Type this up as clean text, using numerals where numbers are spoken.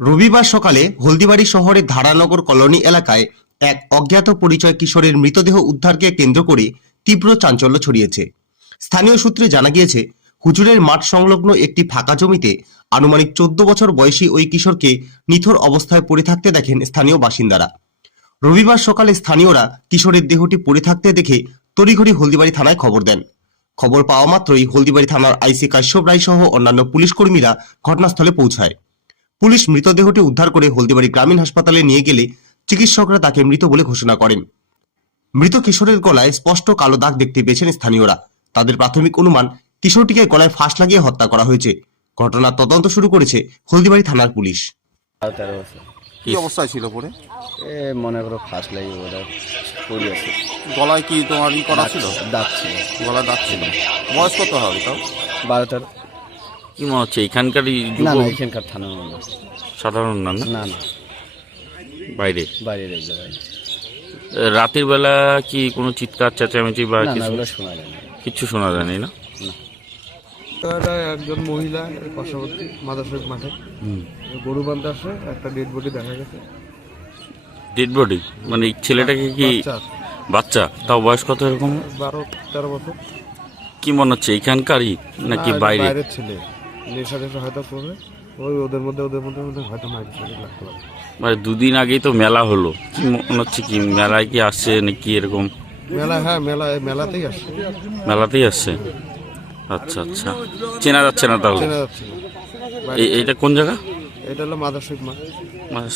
রবিবার সকালে হলদিবাড়ি শহরের ধারানগর কলোনি এলাকায় এক অজ্ঞাত পরিচয় কিশোরের মৃতদেহ উদ্ধারকে কেন্দ্র করে তীব্র চাঞ্চল্য ছড়িয়েছে। স্থানীয় সূত্রে জানা গিয়েছে, হুজুরের মাঠ সংলগ্ন একটি ফাঁকা জমিতে আনুমানিক 14 বছর বয়সী ওই কিশোরকে নিথর অবস্থায় পড়ে থাকতে দেখেন স্থানীয় বাসিন্দারা। রবিবার সকালে স্থানীয়রা কিশোরের দেহটি পড়ে থাকতে দেখে তড়িঘড়ি হলদিবাড়ি থানায় খবর দেন। খবর পাওয়া মাত্রই হলদিবাড়ি থানার আইসি কাশ্যপ রায় সহ অন্যান্য পুলিশ কর্মীরা ঘটনাস্থলে পৌঁছায়। পুলিশ মৃতদেহটি উদ্ধার করে হলদিবাড়ি গ্রামীণ হাসপাতালে নিয়ে গেলে চিকিৎসকরা তাকে মৃত বলে ঘোষণা করেন। মৃত কিশোরের গলায় স্পষ্ট কালো দাগ দেখতে পেয়েছেন স্থানীয়রা। তাদের প্রাথমিক অনুমান, কিশোরটিকে গলায় ফাঁস লাগিয়ে হত্যা করা হয়েছে। ঘটনার তদন্ত শুরু করেছে হলদিবাড়ি থানার পুলিশ। 13 বছর। কি অবস্থায় ছিল পরে? এ মনে করো ফার্স্ট লাগে ওটা পড়ে আছে। গলায় কি তোমার করা ছিল? দাঁত ছিল, গলায় দাগ ছিল। বয়স কত হবে তাও? 12-13। কি মনে হচ্ছে এখানকারই না যুবক? না, এখানকার থানা না। সাধারণ না, না না না, বাইরে। বাইরের এক জায়গায়। রাতের বেলা কি কোনো চিৎকার চেঁচামেচি বা না না, কিছু ওগুলো শোনা যায় না। কিচ্ছু শোনা যায়নি না? এটা একজন মহিলা এর পার্শ্ববর্তী মাদারশরীফ মাঠে গরু বাঁধতে আসে, একটা ডেড বডি দেখা গেছে। ডেড বডি মানে এই ছেলেটাকে কি বাচ্চা, বাচ্চা? তাও বয়স কত এরকম? 12-13 বছর। কি মনে হচ্ছে এখানকারই নাকি না, এটা বাইরে? বাইরের ছেলে, নেশা টেশা হয়তো করে ওই ওদের মধ্যে হয়তো মাইকে লাগতে পারে। মানে দুদিন আগেই তো মেলা হলো, কি মনে হচ্ছে কি মেলায় কি আসছে নাকি এরকম? মেলা, হ্যাঁ মেলাতেই আসে। মেলাতেই আসছে। আচ্ছা আচ্ছা, চেনা যাচ্ছে না তাহলে? চেনা যাচ্ছে না। এইটা কোন জায়গা? এটা হলো মাদারশরীফ মাঠ। মানে